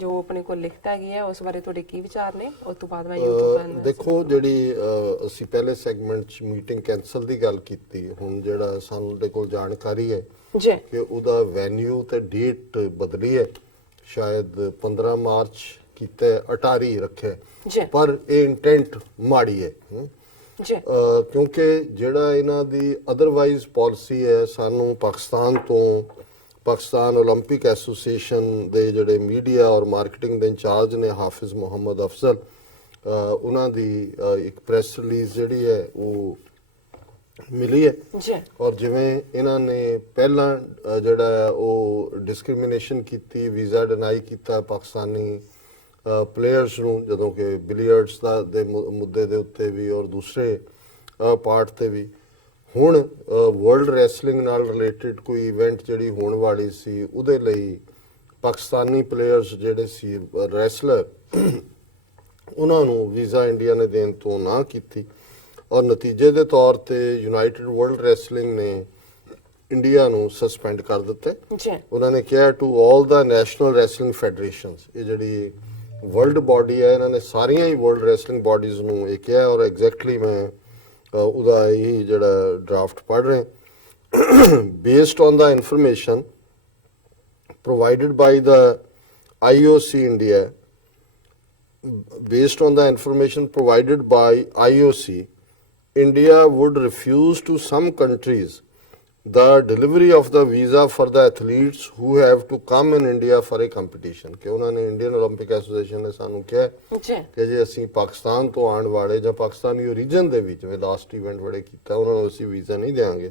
ਜੋ ਆਪਣੇ ਕੋਲ ਲਿਖਤਾ ਹੈਗੀ ਹੈ ਉਸ ਬਾਰੇ ਤੁਹਾਡੇ ਕੀ ਵਿਚਾਰ ਨੇ? ਉਸ ਤੋਂ ਬਾਅਦ ਮੈਂ YouTube ਦੇਖੋ, ਜਿਹੜੀ ਅਸੀਂ ਪਹਿਲੇ ਸੈਗਮੈਂਟ 'ਚ ਮੀਟਿੰਗ ਕੈਂਸਲ ਦੀ ਗੱਲ ਕੀਤੀ, ਹੁਣ ਜਿਹੜਾ ਸਾਡੇ ਕੋਲ ਜਾਣਕਾਰੀ ਹੈ ਜੀ ਕਿ ਉਹਦਾ ਵੈਨਿਊ ਤੇ ਡੇਟ ਬਦਲੀ ਹੈ, ਸ਼ਾਇਦ 15 ਮਾਰਚ ਕੀਤਾ, ਅਟਾਰੀ ਰੱਖਿਆ, ਪਰ ਇਹ ਇੰਟੈਂਟ ਮਾੜੀ ਹੈ ਕਿਉਂਕਿ ਜਿਹੜਾ ਇਹਨਾਂ ਦੀ ਅਦਰਵਾਈਜ਼ ਪਾਲਿਸੀ ਹੈ, ਸਾਨੂੰ ਪਾਕਿਸਤਾਨ ਤੋਂ ਪਾਕਿਸਤਾਨ ਓਲੰਪਿਕ ਐਸੋਸੀਏਸ਼ਨ ਦੇ ਜਿਹੜੇ ਮੀਡੀਆ ਔਰ ਮਾਰਕੀਟਿੰਗ ਦੇ ਇੰਚਾਰਜ ਨੇ ਹਾਫਿਜ਼ ਮੁਹੰਮਦ ਅਫਜ਼ਲ, ਉਹਨਾਂ ਦੀ ਇੱਕ ਪ੍ਰੈਸ ਰਿਲੀਜ਼ ਜਿਹੜੀ ਹੈ ਉਹ ਮਿਲੀ ਹੈ ਔਰ ਜਿਵੇਂ ਇਹਨਾਂ ਨੇ ਪਹਿਲਾਂ ਜਿਹੜਾ ਉਹ ਡਿਸਕ੍ਰਿਮੀਨੇਸ਼ਨ ਕੀਤੀ, ਵੀਜ਼ਾ ਡਿਨਾਈ ਕੀਤਾ ਪਾਕਿਸਤਾਨੀ ਪਲੇਅਰਸ ਨੂੰ, ਜਦੋਂ ਕਿ ਬਿਲੀਅਰਡਸ ਦੇ ਮੁੱਦੇ ਦੇ ਉੱਤੇ ਵੀ ਔਰ ਦੂਸਰੇ ਪਾਰਟ ਤੇ ਵੀ। ਹੁਣ ਵਰਲਡ ਰੈਸਲਿੰਗ ਨਾਲ ਰਿਲੇਟਡ ਕੋਈ ਇਵੈਂਟ ਜਿਹੜੀ ਹੋਣ ਵਾਲੀ ਸੀ, ਉਹਦੇ ਲਈ ਪਾਕਿਸਤਾਨੀ ਪਲੇਅਰਸ ਜਿਹੜੇ ਸੀ ਰੈਸਲਰ, ਉਹਨਾਂ ਨੂੰ ਵੀਜ਼ਾ ਇੰਡੀਆ ਨੇ ਦੇਣ ਤੋਂ ਨਾ ਕੀਤੀ ਔਰ ਨਤੀਜੇ ਦੇ ਤੌਰ ਤੇ ਯੂਨਾਈਟਿਡ ਵਰਲਡ ਰੈਸਲਿੰਗ ਨੇ ਇੰਡੀਆ ਨੂੰ ਸਸਪੈਂਡ ਕਰ ਦਿੱਤਾ। ਉਹਨਾਂ ਨੇ ਕਿਹਾ to all the national wrestling federations, ਇਹ ਜਿਹੜੀ ਵਰਲਡ ਬਾਡੀ ਹੈ, ਇਹਨਾਂ ਨੇ ਸਾਰੀਆਂ ਹੀ ਵਰਲਡ ਰੈਸਲਿੰਗ ਬਾਡੀਜ਼ ਨੂੰ ਇਹ ਕਿਹਾ ਔਰ ਐਗਜ਼ੈਕਟਲੀ ਮੈਂ ਉਹਦਾ ਇਹ ਜਿਹੜਾ ਡਰਾਫਟ ਪੜ੍ਹ ਰਹੇ। Based on the information provided by the IOC India, based on the information provided by IOC, India would refuse to some countries the delivery of the visa for the athletes who have to come in India for a competition। ਕਿ ਉਹਨਾਂ ਨੇ Indian Olympic association ਨੇ ਸਾਨੂੰ ਕਿਹਾ ਕਿ ਜੇ ਅਸੀਂ ਪਾਕਿਸਤਾਨ ਤੋਂ ਆਉਣ ਵਾਲੇ ਜਾਂ ਪਾਕਿਸਤਾਨੀ ਓਰੀਜਨ ਦੇ ਵਿੱਚ ਜਿਵੇਂ ਲਾਸਟ ਇਵੈਂਟ ਵੜੇ ਕੀਤਾ, ਉਹਨਾਂ ਨੂੰ ਅਸੀਂ ਵੀਜ਼ਾ ਨਹੀਂ ਦੇਵਾਂਗੇ।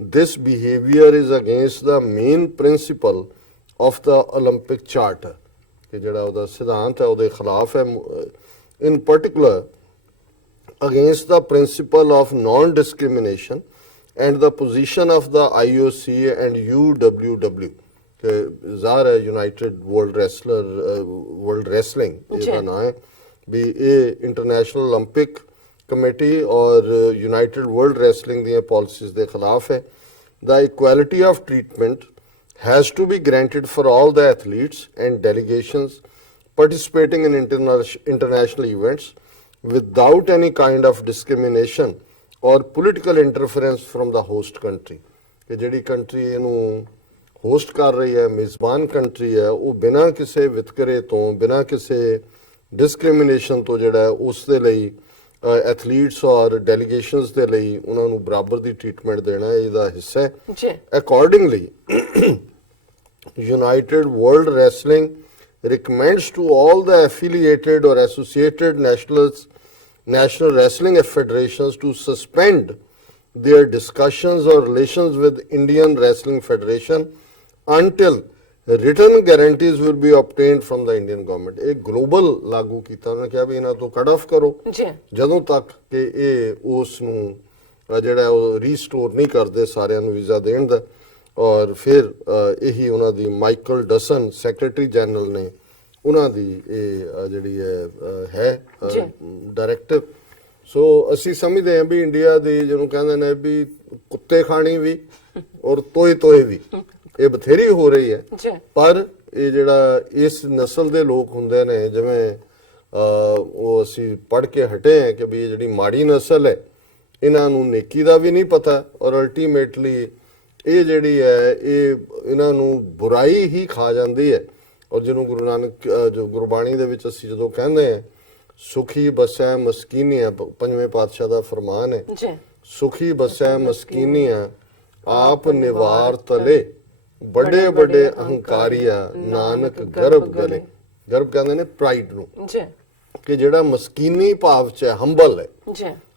This behavior is against the main principle of the Olympic Charter, ਕਿ ਜਿਹੜਾ ਉਹਦਾ ਸਿਧਾਂਤ ਹੈ ਉਹਦੇ ਖਿਲਾਫ ਹੈ। In particular against the principle of non-discrimination and the position of the IOC and UWW, ਕਿ ਜ਼ਾਹਰ ਹੈ ਯੂਨਾਈਟਿਡ ਵਰਲਡ ਰੈਸਲਿੰਗ ਇਹਦਾ ਨਾਂ ਹੈ ਵੀ ਇਹ ਇੰਟਰਨੈਸ਼ਨਲ ਓਲੰਪਿਕ ਕਮੇਟੀ ਔਰ ਯੂਨਾਈਟਿਡ ਵਰਲਡ ਰੈਸਲਿੰਗ ਦੀਆਂ ਪਾਲਿਸੀਜ਼ ਦੇ ਖਿਲਾਫ ਹੈ। The equality of treatment has to be granted for all the athletes and delegations participating in international events without any kind of discrimination or political interference from the host country। ਕਿ ਜਿਹੜੀ country ਇਹਨੂੰ host ਕਰ ਰਹੀ ਹੈ, ਮੇਜ਼ਬਾਨ country ਹੈ, ਉਹ ਬਿਨਾਂ ਕਿਸੇ ਵਿਤਕਰੇ ਤੋਂ, ਬਿਨਾਂ ਕਿਸੇ ਡਿਸਕ੍ਰਿਮੀਨੇਸ਼ਨ ਤੋਂ ਜਿਹੜਾ ਉਸ ਦੇ ਲਈ ਐਥਲੀਟਸ ਔਰ ਡੈਲੀਗੇਸ਼ਨਸ ਦੇ ਲਈ ਉਹਨਾਂ ਨੂੰ ਬਰਾਬਰ ਦੀ ਟ੍ਰੀਟਮੈਂਟ ਦੇਣਾ ਇਹਦਾ ਹਿੱਸਾ ਹੈ। Accordingly United World Wrestling recommends to all the affiliated or associated national wrestling federations to suspend their discussions or relations with Indian Wrestling Federation until written guarantees will be obtained from the Indian government। ਇਹ global ਲਾਗੂ ਕੀਤਾ, ਉਹਨਾਂ ਨੇ ਕਿਹਾ ਵੀ ਇਹਨਾਂ ਤੋਂ cut off ਕਰੋ ਜਦੋਂ ਤੱਕ ਕਿ ਇਹ ਉਸ ਨੂੰ ਜਿਹੜਾ ਉਹ ਰੀਸਟੋਰ ਨਹੀਂ ਕਰਦੇ ਸਾਰਿਆਂ ਨੂੰ ਵੀਜ਼ਾ ਦੇਣ ਦਾ। ਔਰ ਫਿਰ ਇਹੀ ਉਹਨਾਂ ਦੀ ਮਾਈਕਲ ਡਸਨ ਸੈਕਟਰੀ ਜਨਰਲ ਨੇ ਉਹਨਾਂ ਦੀ ਇਹ ਜਿਹੜੀ ਹੈ ਡਾਇਰੈਕਟਿਵ। ਸੋ ਅਸੀਂ ਸਮਝਦੇ ਹਾਂ ਵੀ ਇੰਡੀਆ ਦੀ ਜਿਹਨੂੰ ਕਹਿੰਦੇ ਨੇ ਵੀ ਕੁੱਤੇ ਖਾਣੀ ਵੀ ਔਰ ਤੋਏ ਵੀ ਇਹ ਬਥੇਰੀ ਹੋ ਰਹੀ ਹੈ, ਪਰ ਇਹ ਜਿਹੜਾ ਇਸ ਨਸਲ ਦੇ ਲੋਕ ਹੁੰਦੇ ਨੇ, ਜਿਵੇਂ ਉਹ ਅਸੀਂ ਪੜ੍ਹ ਕੇ ਹਟੇ ਹਾਂ ਕਿ ਵੀ ਇਹ ਜਿਹੜੀ ਮਾੜੀ ਨਸਲ ਹੈ ਇਹਨਾਂ ਨੂੰ ਨੇਕੀ ਦਾ ਵੀ ਨਹੀਂ ਪਤਾ ਔਰ ਅਲਟੀਮੇਟਲੀ ਇਹ ਜਿਹੜੀ ਹੈ ਇਹ ਇਹਨਾਂ ਨੂੰ ਬੁਰਾਈ ਹੀ ਖਾ ਜਾਂਦੀ ਹੈ। ਔਰ ਜਿਹਨੂੰ ਗੁਰੂ ਨਾਨਕ ਜੋ ਗੁਰਬਾਣੀ ਦੇ ਵਿੱਚ ਅਸੀਂ ਜਦੋਂ ਕਹਿੰਦੇ ਹਾਂ ਸੁਖੀ ਬਸੈ ਮਸਕੀਨੀਆਂ, ਪੰਜਵੇਂ ਪਾਤਸ਼ਾਹ ਦਾ ਫਰਮਾਨ ਹੈ, ਸੁਖੀ ਬਸੈ ਮਸਕੀਨੀਆਂ ਆਪ ਨਿਵਾਰ ਤਲੇ ਵੱਡੇ ਵੱਡੇ ਅਹੰਕਾਰੀਆ ਨਾਨਕ ਗਰਭ ਗਲੇ। ਗਰਭ ਕਹਿੰਦੇ ਨੇ ਪ੍ਰਾਈਡ ਨੂੰ, ਕਿ ਜਿਹੜਾ ਮਸਕੀਨੀ ਭਾਵ ਚ ਹੈ, ਹੰਬਲ ਹੈ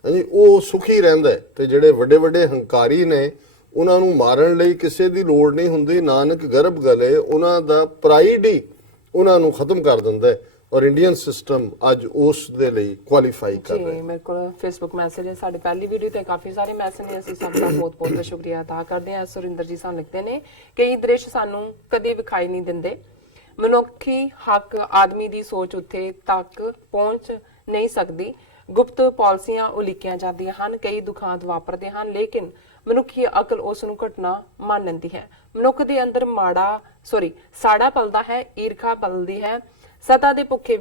ਹਾਂਜੀ, ਉਹ ਸੁਖੀ ਰਹਿੰਦਾ ਤੇ ਜਿਹੜੇ ਵੱਡੇ ਵੱਡੇ ਹੰਕਾਰੀ ਨੇ ਉਹਨਾਂ ਨੂੰ ਮਾਰਨ ਲਈ ਕਿਸੇ ਦੀ ਲੋੜ ਨਹੀਂ ਹੁੰਦੀ। ਨਾਨਕ ਗਰਭ ਗਲੇ, ਉਹਨਾਂ ਦਾ ਪ੍ਰਾਈਡ ਹੀ ਉਹਨਾਂ ਨੂੰ ਖਤਮ ਕਰ ਦਿੰਦਾ ਹੈ ਔਰ ਇੰਡੀਅਨ ਸਿਸਟਮ ਅੱਜ ਉਸ ਦੇ ਲਈ ਕੁਆਲੀਫਾਈ ਕਰ ਰਿਹਾ ਹੈ। ਮੇਰੇ ਕੋਲ ਫੇਸਬੁੱਕ ਮੈਸੇਜ ਹੈ, ਸਾਡੇ ਪਹਿਲੀ ਵੀਡੀਓ ਤੇ ਕਾਫੀ ਸਾਰੇ ਮੈਸੇਜ ਨੇ, ਅਸੀਂ ਸਭ ਦਾ ਬਹੁਤ ਬਹੁਤ ਸ਼ੁਕਰੀਆ ਅਦਾ ਕਰਦੇ ਹਾਂ। ਸੁਰਿੰਦਰ ਜੀ ਸਾਨੂੰ ਲਿਖਦੇ ਨੇ ਕਈ ਦ੍ਰਿਸ਼ ਸਾਨੂੰ ਕਦੇ ਵਿਖਾਈ ਨਹੀਂ ਦਿੰਦੇ, ਮਨੁੱਖੀ ਹੱਕ ਆਦਮੀ ਦੀ ਸੋਚ ਉੱਥੇ ਤੱਕ ਪਹੁੰਚ ਨਹੀਂ ਸਕਦੀ, ਗੁਪਤ ਪਾਲਿਸੀਆਂ ਉਲੀਕੀਆਂ ਜਾਂਦੀਆਂ ਹਨ, ਕਈ ਦੁਖਾਂਤ ਵਾਪਰਦੇ ਹਨ, ਲੇਕਿਨ ਮਨੁੱਖੀ ਅਕਲ ਉਸ ਨੂੰ ਘਟਨਾ ਮੰਨ ਲੈਂਦੀ ਹੈ। ਮਨੁੱਖ ਦੇ ਅੰਦਰ ਸਾੜਾ ਪਲਦਾ ਹੈ, ਈਰਖਾ ਪਲਦੀ ਹੈ। ਸਤਾ ਦੇ ਭੁੱਖੇ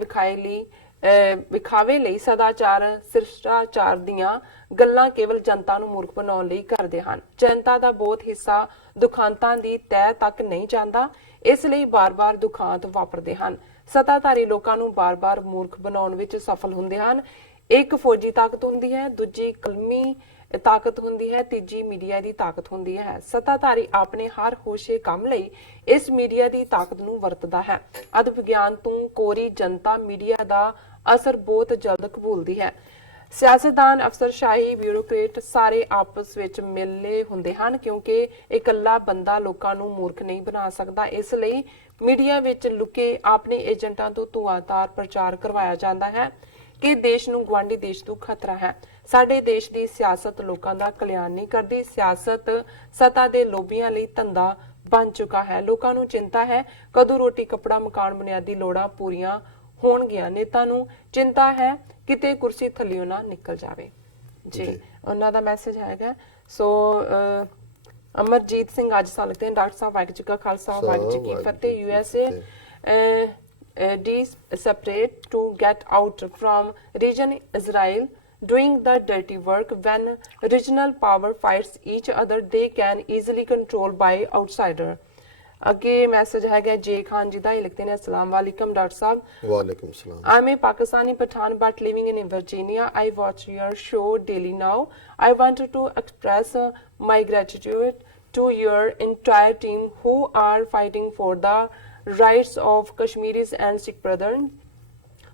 ਵਿਖਾਵੇ ਲਈ ਸਦਾਚਾਰ ਸਿਰਸ਼ਟਾਚਾਰ ਦੀਆਂ ਗੱਲਾਂ ਕੇਵਲ ਜਨਤਾ ਨੂੰ ਮੂਰਖ ਬਣਾਉਣ ਲਈ ਕਰਦੇ ਹਨ। ਜਨਤਾ ਦਾ ਬਹੁਤ ਹਿੱਸਾ ਦੁਖਾਂਤਾਂ ਦੀ ਤਹਿ ਤੱਕ ਨਹੀਂ ਜਾਂਦਾ, ਇਸ ਲਈ ਬਾਰ-ਬਾਰ ਦੁਖਾਂਤ ਵਾਪਰਦੇ ਹਨ। ਸਤਾਧਾਰੀ ਲੋਕਾਂ ਨੂੰ ਬਾਰ-ਬਾਰ ਮੂਰਖ ਬਣਾਉਣ ਵਿੱਚ ਸਫਲ ਹੁੰਦੇ ਹਨ। ਇੱਕ ਫੌਜੀ ਤਾਕਤ ਹੁੰਦੀ ਹੈ, ਦੂਜੀ ਕਲਮੀ ਤਾਕਤ ਹੁੰਦੀ ਹੈ, ਤੀਜੀ ਮੀਡੀਆ ਦੀ ਤਾਕਤ ਹੁੰਦੀ ਹੈ। ਸਤਾਧਾਰੀ ਆਪਣੇ ਹਰ ਹੋਸ਼ੇ ਕੰਮ ਲਈ ਇਸ ਮੀਡੀਆ ਦੀ ਤਾਕਤ ਨੂੰ ਵਰਤਦਾ ਹੈ। ਅਧ ਵਿਗਿਆਨ ਤੋਂ ਕੋਰੀ ਜਨਤਾ ਮੀਡੀਆ ਦਾ ਅਸਰ ਬਹੁਤ ਜਲਦ ਕਬੂਲਦੀ ਹੈ। ਸਿਆਸਤਦਾਨ, ਅਫਸਰਸ਼ਾਹੀ, ਬਿਊਰੋਕਰੇਟ ਸਾਰੇ ਆਪਸ ਵਿੱਚ ਮਿਲੇ ਹੁੰਦੇ ਹਨ, ਕਿਉਂਕਿ ਇਕੱਲਾ ਬੰਦਾ ਲੋਕਾਂ ਨੂੰ ਮੂਰਖ ਨਹੀਂ ਬਣਾ ਸਕਦਾ। ਇਸ ਲਈ ਮੀਡੀਆ ਵਿੱਚ ਲੁਕੇ ਆਪਣੇ ਏਜੰਟਾਂ ਤੋਂ ਧੁਆਂਧਾਰ ਪ੍ਰਚਾਰ ਕਰਵਾਇਆ ਜਾਂਦਾ ਹੈ ਕਿ ਦੇਸ਼ ਨੂੰ ਗੁਆਂਢੀ ਦੇਸ਼ ਤੋਂ ਖਤਰਾ ਹੈ। ਸਾਡੇ ਦੇਸ਼ ਦੀ ਸਿਆਸਤ ਲੋਕਾਂ ਦਾ ਕਲਿਆਣ ਨਹੀਂ ਕਰਦੀ। ਸਿਆਸਤ ਸੱਤਾ ਦੇ ਲੋਭੀਆਂ ਲਈ ਧੰਦਾ ਬਣ ਚੁੱਕਾ ਹੈ। ਲੋਕਾਂ ਨੂੰ ਚਿੰਤਾ ਹੈ ਕਦੋਂ ਰੋਟੀ, ਕੱਪੜਾ, ਮਕਾਨ, ਬੁਨਿਆਦੀ ਲੋੜਾਂ ਪੂਰੀਆਂ ਹੋਣਗੀਆਂ। ਨੇਤਾ ਨੂੰ ਚਿੰਤਾ ਹੈ ਕਿਤੇ ਕੁਰਸੀ ਥੱਲਿਓਂ ਨਾ ਨਿਕਲ ਜਾਵੇ। ਜੀ, ਉਹਨਾਂ ਦਾ ਮੈਸੇਜ ਹੈਗਾ। ਸੋ ਅਮਰਜੀਤ ਸਿੰਘ ਅੱਜ ਸਾਲ ਲਿਖਦੇ हैं, डॉक्टर साहब वाहिगुरू जी का खालसा वाहिगुरू जी की फतेह। USA desperate to get out from region Israel doing the dirty work. When regional power fights each other, they can easily control by outsider. ਅੱਗੇ ਮੈਸੇਜ ਹੈਗਾ ਜੇ ਖਾਨ ਜੀ ਦਾ, ਇਹ ਲਿਖਦੇ ਨੇ अस्सलाम वालेकुम डॉक्टर साहब। वालेकुम सलाम। I'm a Pakistani Pathan but living in Virginia. I watch your show daily now. I wanted to express my gratitude to your entire team who are fighting for the rights of Kashmiris and Sikh brethren.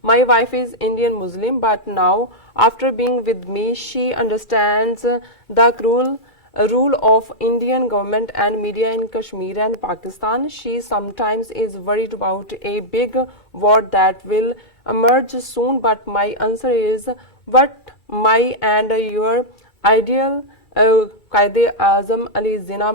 My wife is Indian Muslim, but now after being with me, she understands the cruel rule of Indian government and media in Kashmir and Pakistan. She sometimes is worried about a big war that will emerge soon, but my answer is what my and your ideal Qaid Azam Ali Jinnah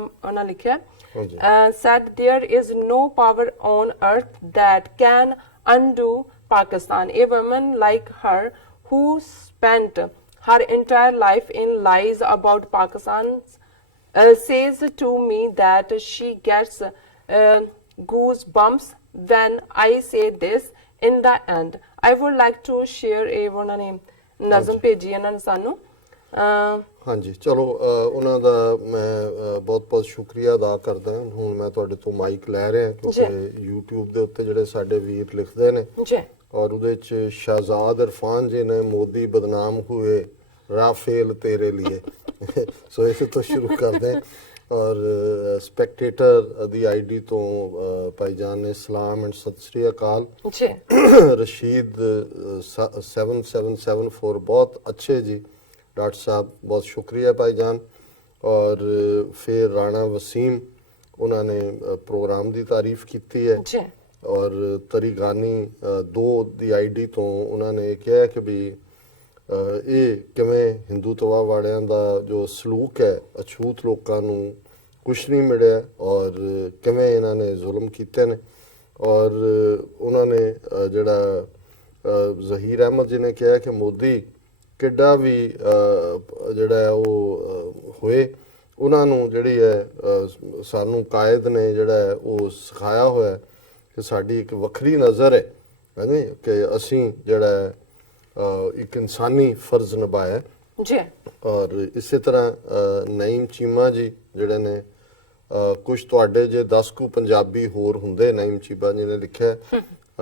said, there is no power on earth that can undo Pakistan. A woman like her who spent her entire life in lies about Pakistan says to me that she gets goosebumps when I say this. In the end, I would like to share a ਉਹਨਾਂ ਨੇ ਨਜ਼ਮ ਭੇਜੀ ਇਹਨਾਂ ਨੇ ਸਾਨੂੰ। ਹਾਂਜੀ, ਚਲੋ ਉਹਨਾਂ ਦਾ ਮੈਂ ਬਹੁਤ ਬਹੁਤ ਸ਼ੁਕਰੀਆ ਅਦਾ ਕਰਦਾ ਹਾਂ। ਹੁਣ ਮੈਂ ਤੁਹਾਡੇ ਤੋਂ ਮਾਈਕ ਲੈ ਰਿਹਾ ਕਿਉਂਕਿ YouTube ਦੇ ਉੱਤੇ ਜਿਹੜੇ ਸਾਡੇ ਵੀਰ ਲਿਖਦੇ ਨੇ ਜੀ, ਔਰ ਉਹਦੇ ਚ ਸ਼ਹਿਜ਼ਾਦ ਇਰਫਾਨ ਜੀ ਨੇ ਮੋਦੀ ਬਦਨਾਮ हुए राफेल तेरे लिए सो इसे तो शुरू कर दें। और स्पेक्टेटर दी आईडी तो भाईजान ने सलाम एंड सत श्री अकाल। रशीद 7774 बहुत अच्छे जी डॉक्टर साहब, बहुत शुक्रिया भाईजान। और फिर राणा वसीम उन्होंने प्रोग्राम की तारीफ की है। और तरीगानी 2 दी आईडी तो उन्होंने कहा कि भी ਇਹ ਕਿਵੇਂ ਹਿੰਦੂਤਵਾ ਵਾਲਿਆਂ ਦਾ ਜੋ ਸਲੂਕ ਹੈ, ਅਛੂਤ ਲੋਕਾਂ ਨੂੰ ਕੁਛ ਨਹੀਂ ਮਿਲਿਆ ਔਰ ਕਿਵੇਂ ਇਹਨਾਂ ਨੇ ਜ਼ੁਲਮ ਕੀਤੇ ਨੇ। ਔਰ ਉਹਨਾਂ ਨੇ ਜਿਹੜਾ ਜ਼ਹੀਰ ਅਹਿਮਦ ਜੀ ਨੇ ਕਿਹਾ ਕਿ ਮੋਦੀ ਕਿੱਡਾ ਵੀ ਜਿਹੜਾ ਉਹ ਹੋਏ, ਉਹਨਾਂ ਨੂੰ ਜਿਹੜੀ ਹੈ ਸਾਨੂੰ ਕਾਇਦ ਨੇ ਜਿਹੜਾ ਹੈ ਉਹ ਸਿਖਾਇਆ ਹੋਇਆ ਕਿ ਸਾਡੀ ਇੱਕ ਵੱਖਰੀ ਨਜ਼ਰ ਹੈ ਕਿ ਅਸੀਂ ਜਿਹੜਾ एक इंसानी फर्ज निभाया जी। और इसी तरह नईम चीमा जी जिहड़े ने कुछ तुहाडे जे 10 कु पंजाबी होर हुंदे, नईम चीमा जी ने लिखिआ,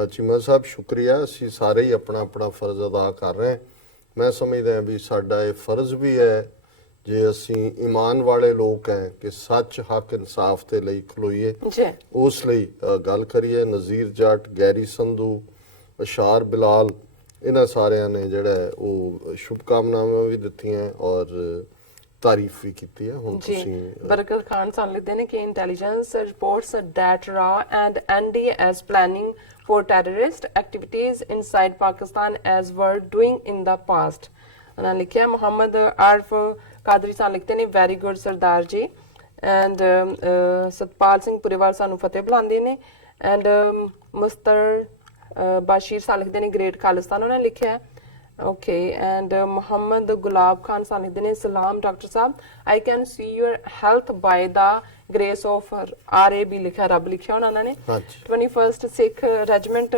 चीमा साहब शुक्रिया, असीं सारे ही अपना अपना फर्ज अदा कर रहे हैं। मैं समझदा भी साडा ये फर्ज भी है जे असीं ईमान वाले लोग हैं कि सच हक इंसाफ दे लई खलोईए, उस लई गल करिए। नज़ीर जट, गैरी संधू, अशार बिलाल ਇਹਨਾਂ ਸਾਰਿਆਂ ਨੇ ਜਿਹੜਾ ਉਹ ਸ਼ੁਭਕਾਮਨਾਵਾਂ ਵੀ ਦਿੱਤੀਆਂ ਔਰ ਤਾਰੀਫ ਵੀ ਕੀਤੀ ਹੈ। ਹੁਣ ਤੁਸੀਂ ਬਰਕਤ ਖਾਨ ਸਾਨੂੰ ਲਿਖਦੇ ਨੇ ਕਿ intelligence reports that RAW and NDS planning for terrorist activities inside Pakistan as were doing in the past. ਉਹਨਾਂ ਲਿਖਿਆ ਮੁਹੰਮਦ ਆਰਫ ਕਾਦਰੀ ਸਾਨੂੰ ਲਿਖਦੇ ਨੇ very good Sardar ji. And Satpal Singh Purewal ਸਾਨੂੰ ਫਤਿਹ ਬੁਲਾਉਂਦੇ ਨੇ। ਐਂਡ ਮੁਸਤਰ ਬਾਸ਼ੀਰ ਸਾਲ ਲਿਖਦੇ ਨੇ ਗ੍ਰੇਟ ਖਾਲਿਸਤਾਨ। ਉਹਨਾਂ ਨੇ ਲਿਖਿਆ Okay, and Muhammad Gulab Khan Sanidine Salam, Dr. Saab, I can see your health by the grace of RAB likha Rab likhya ਉਹਨਾਂ ਨੇ ਹਾਂਜੀ 21st Sikh Regiment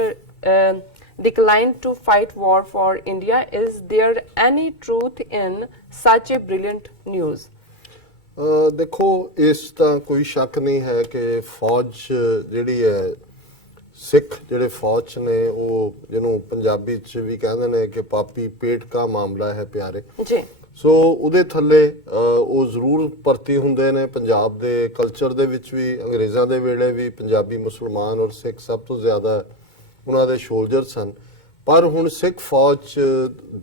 declined to fight war for India. Is there any truth in such a brilliant news? ਦੇਖੋ ਇਸ ਤਾਂ ਕੋਈ ਸ਼ੱਕ ਨਹੀਂ ਹੈ ਕਿ ਫੌਜ ਜਿਹੜੀ ਹੈ ਸਿੱਖ ਜਿਹੜੇ ਫੌਜ 'ਚ ਨੇ ਉਹ ਜਿਹਨੂੰ ਪੰਜਾਬੀ 'ਚ ਵੀ ਕਹਿੰਦੇ ਨੇ ਕਿ ਪਾਪੀ ਪੇਟ ਕਾ ਮਾਮਲਾ ਹੈ ਪਿਆਰੇ ਜੀ ਸੋ ਉਹਦੇ ਥੱਲੇ ਉਹ ਜ਼ਰੂਰ ਭਰਤੀ ਹੁੰਦੇ ਨੇ ਪੰਜਾਬ ਦੇ ਕਲਚਰ ਦੇ ਵਿੱਚ ਵੀ ਅੰਗਰੇਜ਼ਾਂ ਦੇ ਵੇਲੇ ਵੀ ਪੰਜਾਬੀ ਮੁਸਲਮਾਨ ਔਰ ਸਿੱਖ ਸਭ ਤੋਂ ਜ਼ਿਆਦਾ ਉਹਨਾਂ ਦੇ ਸ਼ੋਲਜਰ ਸਨ ਪਰ ਹੁਣ ਸਿੱਖ ਫੌਜ 'ਚ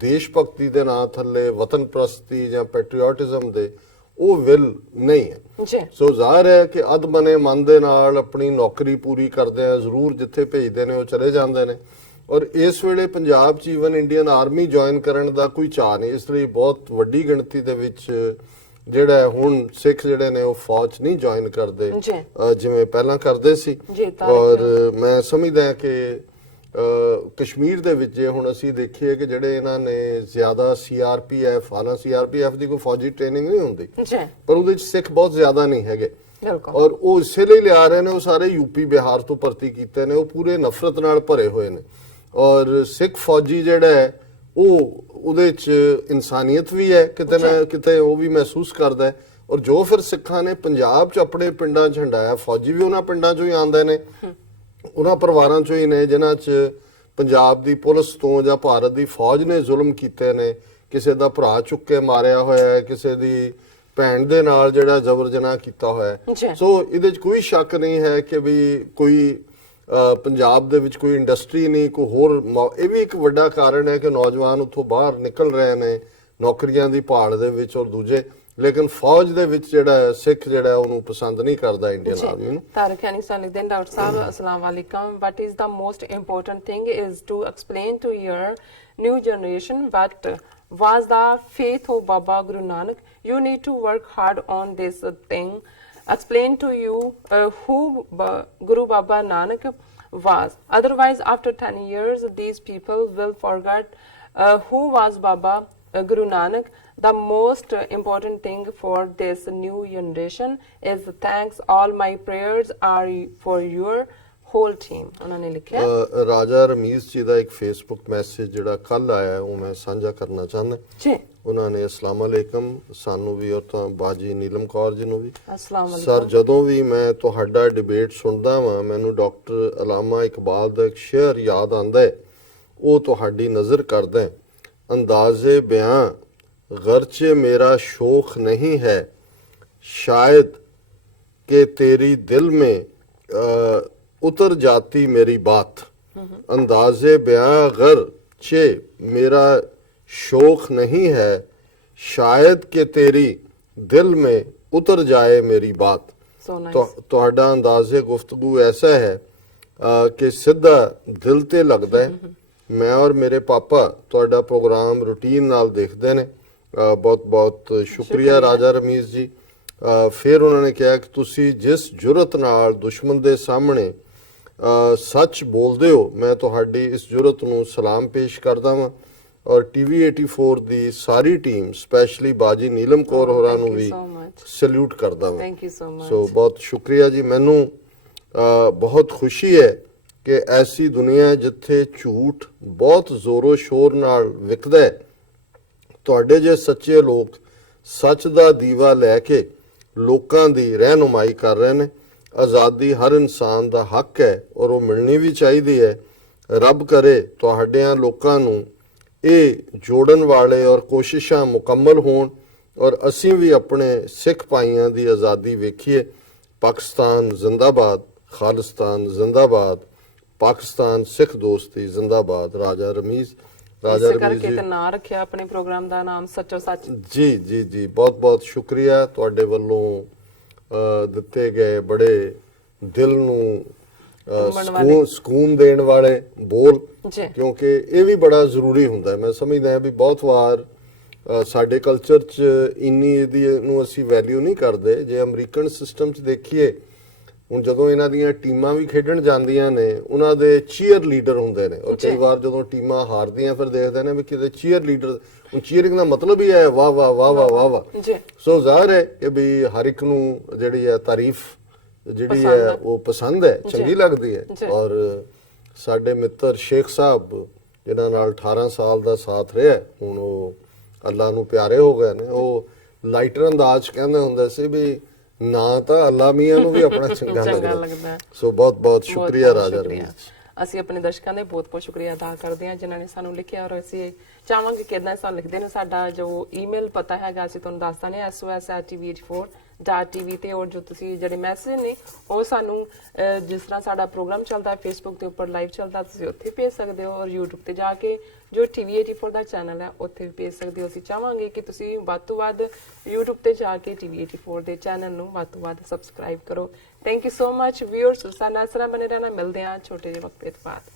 ਦੇਸ਼ ਭਗਤੀ ਦੇ ਨਾਂ ਥੱਲੇ ਵਤਨ ਪ੍ਰਸਤੀ ਜਾਂ ਪੈਟਰੀਓਟਿਜ਼ਮ ਦੇ ਉਹ ਵਿਲ ਨਹੀਂ ਹੈ ਜੀ ਸੋ ਜ਼ਾਹਰ ਹੈ ਕਿ ਅਧ ਬਨੇ ਮਨ ਦੇ ਨਾਲ ਆਪਣੀ ਨੌਕਰੀ ਪੂਰੀ ਕਰਦੇ ਆ ਜ਼ਰੂਰ ਜਿੱਥੇ ਭੇਜਦੇ ਨੇ ਉਹ ਚਲੇ ਜਾਂਦੇ ਨੇ ਔਰ ਇਸ ਵੇਲੇ ਪੰਜਾਬ 'ਚ ਈਵਨ ਇੰਡੀਅਨ ਆਰਮੀ ਜੁਆਇਨ ਕਰਨ ਦਾ ਕੋਈ ਚਾਅ ਨਹੀਂ ਇਸ ਲਈ ਬਹੁਤ ਵੱਡੀ ਗਿਣਤੀ ਦੇ ਵਿੱਚ ਜਿਹੜਾ ਹੁਣ ਸਿੱਖ ਜਿਹੜੇ ਨੇ ਉਹ ਫੌਜ ਨਹੀਂ ਜੁਆਇਨ ਕਰਦੇ ਜਿਵੇਂ ਪਹਿਲਾਂ ਕਰਦੇ ਸੀ ਔਰ ਮੈਂ ਸਮਝਦਾ ਕਿ ਕਸ਼ਮੀਰ ਦੇ ਵਿੱਚ ਜੇ ਹੁਣ ਅਸੀਂ ਦੇਖੀਏ ਕਿ ਜਿਹੜੇ ਇਹਨਾਂ ਨੇ ਜ਼ਿਆਦਾ ਸੀਆਰਪੀਐਫ ਹਾਲਾਂ ਸੀਆਰਪੀਐਫ ਦੀ ਕੋਈ ਫੌਜੀ ਟ੍ਰੇਨਿੰਗ ਨਹੀਂ ਹੁੰਦੀ ਪਰ ਉਹਦੇ ਵਿੱਚ ਸਿੱਖ ਬਹੁਤ ਜ਼ਿਆਦਾ ਨਹੀਂ ਹੈਗੇ ਔਰ ਉਹ ਇਸੇ ਲਈ ਲਿਆ ਰਹੇ ਨੇ ਉਹ ਸਾਰੇ ਯੂਪੀ ਬਿਹਾਰ ਤੋਂ ਭਰਤੀ ਕੀਤੇ ਨੇ ਉਹ ਪੂਰੇ ਨਫ਼ਰਤ ਨਾਲ ਭਰੇ ਹੋਏ ਨੇ ਔਰ ਸਿੱਖ ਫੌਜੀ ਜਿਹੜਾ ਹੈ ਉਹ ਉਹਦੇ 'ਚ ਇਨਸਾਨੀਅਤ ਵੀ ਹੈ ਕਿਤੇ ਨਾ ਕਿਤੇ ਉਹ ਵੀ ਮਹਿਸੂਸ ਕਰਦਾ ਹੈ ਔਰ ਜੋ ਫਿਰ ਸਿੱਖਾਂ ਨੇ ਪੰਜਾਬ 'ਚ ਆਪਣੇ ਪਿੰਡਾਂ 'ਚ ਹੰਡਾਇਆ ਫੌਜੀ ਵੀ ਉਹਨਾਂ ਪਿੰਡਾਂ 'ਚੋਂ ਹੀ ਆਉਂਦੇ ਨੇ ਉਹਨਾਂ ਪਰਿਵਾਰਾਂ 'ਚੋਂ ਹੀ ਨੇ ਜਿਨ੍ਹਾਂ 'ਚ ਪੰਜਾਬ ਦੀ ਪੁਲਿਸ ਤੋਂ ਜਾਂ ਭਾਰਤ ਦੀ ਫੌਜ ਨੇ ਜ਼ੁਲਮ ਕੀਤੇ ਨੇ ਕਿਸੇ ਦਾ ਭਰਾ ਚੁੱਕ ਕੇ ਮਾਰਿਆ ਹੋਇਆ ਹੈ ਕਿਸੇ ਦੀ ਭੈਣ ਦੇ ਨਾਲ ਜਿਹੜਾ ਜ਼ਬਰ ਜਨਾਹ ਕੀਤਾ ਹੋਇਆ ਹੈ ਸੋ ਇਹਦੇ 'ਚ ਕੋਈ ਸ਼ੱਕ ਨਹੀਂ ਹੈ ਕਿ ਵੀ ਕੋਈ ਪੰਜਾਬ ਦੇ ਵਿੱਚ ਕੋਈ ਇੰਡਸਟਰੀ ਨਹੀਂ ਕੋਈ ਹੋਰ ਇਹ ਵੀ ਇੱਕ ਵੱਡਾ ਕਾਰਨ ਹੈ ਕਿ ਨੌਜਵਾਨ ਉੱਥੋਂ ਬਾਹਰ ਨਿਕਲ ਰਹੇ ਨੇ ਨੌਕਰੀਆਂ ਦੀ ਭਾਲ ਦੇ ਵਿੱਚ ਔਰ ਦੂਜੇ ਲੇਕਿਨ ਫੌਜ ਦੇ ਵਿੱਚ ਜਿਹੜਾ ਸਿੱਖ ਜਿਹੜਾ ਉਹਨੂੰ ਪਸੰਦ ਨਹੀਂ ਕਰਦਾ ਇੰਡੀਅਨ ਆਰਮੀ ਨੂੰ ਤਾਰਿਕ ਅਨੀਸਾਨ ਲਿਖਦੇ ਨੇ doctor Sahib Islam ਵਾਲੇਕਮ what is the most important thing is to explain to your new generation what was the faith of Baba Guru Nanak you need to work hard on this thing explain to you who Guru Baba Nanak was otherwise after 10 years these people will forget who was Baba Guru Nanak the most important thing for this new generation is thanks all my prayers are for your whole team ਉਹਨਾਂ ਨੇ ਲਿਖਿਆ ਰਾਜਾ ਰਮੀਜ਼ ਜੀ ਦਾ ਇੱਕ Facebook message ਜਿਹੜਾ ਕੱਲ ਆਇਆ ਉਹ ਮੈਂ ਸਾਂਝਾ ਕਰਨਾ ਚਾਹੁੰਦਾ ਜੀ ਉਹਨਾਂ ਨੇ ਅਸਲਾਮ ਅਲੈਕਮ ਸਾਨੂੰ ਵੀ ਔਰ ਤਾਂ ਬਾਜੀ ਨੀਲਮ ਕੌਰ ਜੀ ਨੂੰ ਵੀ ਅਸਲਾਮ ਅਲੈਕਮ ਸਰ ਜਦੋਂ ਵੀ ਮੈਂ ਤੁਹਾਡਾ ਡਿਬੇਟ ਸੁਣਦਾ ਵਾਂ ਮੈਨੂੰ ਡਾਕਟਰ ਅਲਾਮਾ ਇਕਬਾਲ ਦਾ ਇੱਕ ਸ਼ੇਅਰ ਯਾਦ ਆਉਂਦਾ ਹੈ ਉਹ ਤੁਹਾਡੀ ਨਜ਼ਰ ਕਰਦਾ ਹੈ ਅੰਦਾਜ਼ੇ ਬਿਆਂ गरचे मेरा शोख नहीं है शायद कि तेरी दिल में उतर जाती मेरी बात अंदाजे बयां गरचे मेरा शोख नहीं है शायद कि तेरी दिल में उतर जाए मेरी बात ਤੁਹਾਡਾ ਅੰਦਾਜ਼ੇ ਗੁਫ਼ਤਗੂ ਐਸਾ ਹੈ ਕਿ ਸਿੱਧਾ ਦਿਲ ਤੇ ਲੱਗਦਾ ਹੈ ਮੈਂ ਔਰ ਮੇਰੇ ਪਾਪਾ ਤੁਹਾਡਾ ਪ੍ਰੋਗਰਾਮ ਰੂਟੀਨ ਨਾਲ ਦੇਖਦੇ ਨੇ ਬਹੁਤ ਬਹੁਤ ਸ਼ੁਕਰੀਆ ਰਾਜਾ ਰਮੀਜ਼ ਜੀ ਫਿਰ ਉਹਨਾਂ ਨੇ ਕਿਹਾ ਕਿ ਤੁਸੀਂ ਜਿਸ ਜੁਰਤ ਨਾਲ ਦੁਸ਼ਮਣ ਦੇ ਸਾਹਮਣੇ ਸੱਚ ਬੋਲਦੇ ਹੋ ਮੈਂ ਤੁਹਾਡੀ ਇਸ ਜੁਰਤ ਨੂੰ ਸਲਾਮ ਪੇਸ਼ ਕਰਦਾ ਹਾਂ ਔਰ ਟੀਵੀ 84 ਦੀ ਸਾਰੀ ਟੀਮ ਸਪੈਸ਼ਲੀ ਬਾਜੀ ਨੀਲਮ ਕੌਰ ਹੋਰਾਂ ਨੂੰ ਵੀ ਸੈਲੂਟ ਕਰਦਾ ਹਾਂ ਸੋ ਬਹੁਤ ਸ਼ੁਕਰੀਆ ਜੀ ਮੈਨੂੰ ਬਹੁਤ ਖੁਸ਼ੀ ਹੈ ਕਿ ਐਸੀ ਦੁਨੀਆ ਜਿੱਥੇ ਝੂਠ ਬਹੁਤ ਜ਼ੋਰੋ ਸ਼ੋਰ ਨਾਲ ਵਿਕਦਾ ਹੈ ਤੁਹਾਡੇ ਜੇ ਸੱਚੇ ਲੋਕ ਸੱਚ ਦਾ ਦੀਵਾ ਲੈ ਕੇ ਲੋਕਾਂ ਦੀ ਰਹਿਨੁਮਾਈ ਕਰ ਰਹੇ ਨੇ ਆਜ਼ਾਦੀ ਹਰ ਇਨਸਾਨ ਦਾ ਹੱਕ ਹੈ ਔਰ ਉਹ ਮਿਲਣੀ ਵੀ ਚਾਹੀਦੀ ਹੈ ਰੱਬ ਕਰੇ ਤੁਹਾਡਿਆਂ ਲੋਕਾਂ ਨੂੰ ਇਹ ਜੋੜਨ ਵਾਲੇ ਔਰ ਕੋਸ਼ਿਸ਼ਾਂ ਮੁਕੰਮਲ ਹੋਣ ਔਰ ਅਸੀਂ ਵੀ ਆਪਣੇ ਸਿੱਖ ਭਾਈਆਂ ਦੀ ਆਜ਼ਾਦੀ ਵੇਖੀਏ ਪਾਕਿਸਤਾਨ ਜ਼ਿੰਦਾਬਾਦ ਖਾਲਿਸਤਾਨ ਜ਼ਿੰਦਾਬਾਦ ਪਾਕਿਸਤਾਨ ਸਿੱਖ ਦੋਸਤੀ ਜ਼ਿੰਦਾਬਾਦ ਰਾਜਾ ਰਮੀਜ਼ ਰਾਜਾ ਰਮੀਜ਼ ਜੀ ਨਾਂ ਰੱਖਿਆ ਆਪਣੇ ਪ੍ਰੋਗਰਾਮ ਦਾ ਨਾਮ ਸੱਚੋ ਸੱਚ ਜੀ ਜੀ ਜੀ ਬਹੁਤ ਬਹੁਤ ਸ਼ੁਕਰੀਆ ਤੁਹਾਡੇ ਵੱਲੋਂ ਦਿੱਤੇ ਗਏ ਬੜੇ ਦਿਲ ਨੂੰ ਸਕੂਨ ਦੇਣ ਵਾਲੇ ਬੋਲ ਕਿਉਂਕਿ ਇਹ ਵੀ ਬੜਾ ਜ਼ਰੂਰੀ ਹੁੰਦਾ ਮੈਂ ਸਮਝਦਾ ਹਾਂ ਵੀ ਬਹੁਤ ਵਾਰ ਸਾਡੇ ਕਲਚਰ 'ਚ ਇੰਨੀ ਇਹਦੀ ਨੂੰ ਅਸੀਂ ਵੈਲਿਊ ਨਹੀਂ ਕਰਦੇ ਜੇ ਅਮਰੀਕਨ ਸਿਸਟਮ 'ਚ ਦੇਖੀਏ ਹੁਣ ਜਦੋਂ ਇਹਨਾਂ ਦੀਆਂ ਟੀਮਾਂ ਵੀ ਖੇਡਣ ਜਾਂਦੀਆਂ ਨੇ ਉਹਨਾਂ ਦੇ ਚੀਅਰ ਲੀਡਰ ਹੁੰਦੇ ਨੇ ਔਰ ਕਈ ਵਾਰ ਜਦੋਂ ਟੀਮਾਂ ਹਾਰਦੀਆਂ ਫਿਰ ਦੇਖਦੇ ਨੇ ਵੀ ਕਿਤੇ ਚੀਅਰ ਲੀਡਰ, ਹੁਣ ਚੀਅਰਿੰਗ ਦਾ ਮਤਲਬ ਹੀ ਹੈ ਵਾਹ ਵਾਹ ਵਾਹ ਵਾਹ ਵਾਹ ਵਾਹ। ਜੀ ਸੋ ਜ਼ਾਹਿਰ ਹੈ ਕਿ ਵੀ ਹਰ ਇੱਕ ਨੂੰ ਜਿਹੜੀ ਹੈ ਤਾਰੀਫ ਜਿਹੜੀ ਹੈ ਉਹ ਪਸੰਦ ਹੈ, ਚੰਗੀ ਲੱਗਦੀ ਹੈ। ਔਰ ਸਾਡੇ ਮਿੱਤਰ ਸ਼ੇਖ ਸਾਹਿਬ ਜਿਨ੍ਹਾਂ ਨਾਲ 18 ਸਾਲ ਦਾ ਸਾਥ ਰਿਹਾ, ਹੁਣ ਉਹ ਅੱਲਾ ਨੂੰ ਪਿਆਰੇ ਹੋ ਗਏ ਨੇ। ਉਹ ਲਾਈਟਰ ਅੰਦਾਜ਼ ਕਹਿੰਦੇ ਹੁੰਦੇ ਸੀ ਵੀ ਨਾ ਤਾਂ ਅੱਲਾ ਮੀਆਂ ਨੂੰ ਵੀ ਆਪਣਾ ਚੰਗਾ ਲੱਗਦਾ। ਸੋ ਬਹੁਤ ਬਹੁਤ ਸ਼ੁਕਰੀਆ ਰਾਜਾ ਰਮੀਜ਼। ਅਸੀਂ ਆਪਣੇ ਦਰਸ਼ਕਾਂ ਦੇ ਬਹੁਤ ਬਹੁਤ ਸ਼ੁਕਰੀਆ ਅਦਾ ਕਰਦੇ ਹਾਂ ਜਿਨ੍ਹਾਂ ਨੇ ਸਾਨੂੰ ਲਿਖਿਆ, ਔਰ ਅਸੀਂ ਚਾਹਾਂਗੇ ਕਿ ਇਦਾਂ ਸਾਨੂੰ ਲਿਖਦੇ ਨੇ। ਸਾਡਾ ਜੋ ਈਮੇਲ ਪਤਾ ਹੈਗਾ ਅਸੀਂ ਤੁਹਾਨੂੰ ਦੱਸ ਦਿੰਦੇ ਹਾਂ, sos@tv84.tv ਤੇ। ਔਰ ਜੋ ਤੁਸੀਂ ਜਿਹੜੇ ਮੈਸੇਜ ਨੇ ਉਹ ਸਾਨੂੰ ਜਿਸ ਤਰ੍ਹਾਂ ਸਾਡਾ ਪ੍ਰੋਗਰਾਮ ਚੱਲਦਾ ਫੇਸਬੁੱਕ ਦੇ ਉੱਪਰ ਲਾਈਵ ਚੱਲਦਾ, ਤੁਸੀਂ ਉੱਥੇ ਭੇਜ ਸਕਦੇ ਹੋ, ਔਰ YouTube ਤੇ ਜਾ ਕੇ ਜੋ TV84 ਦਾ ਚੈਨਲ ਹੈ ਉੱਥੇ ਵੀ ਭੇਜ ਸਕਦੇ ਹੋ। ਅਸੀਂ ਚਾਹਾਂਗੇ ਕਿ ਤੁਸੀਂ ਵੱਧ ਤੋਂ ਵੱਧ YouTube ਤੇ ਜਾ ਕੇ TV84 ਦੇ ਚੈਨਲ ਨੂੰ ਵੱਧ ਤੋਂ ਵੱਧ ਸਬਸਕ੍ਰਾਈਬ ਕਰੋ। Thank you so much viewers, ਸਾਡੇ ਨਾਲ ਬਣੇ ਰਹਿਣਾ। ਮਿਲਦੇ ਹਾਂ ਛੋਟੇ ਜਿਹੇ ਵਕਤ ਬਾਅਦ।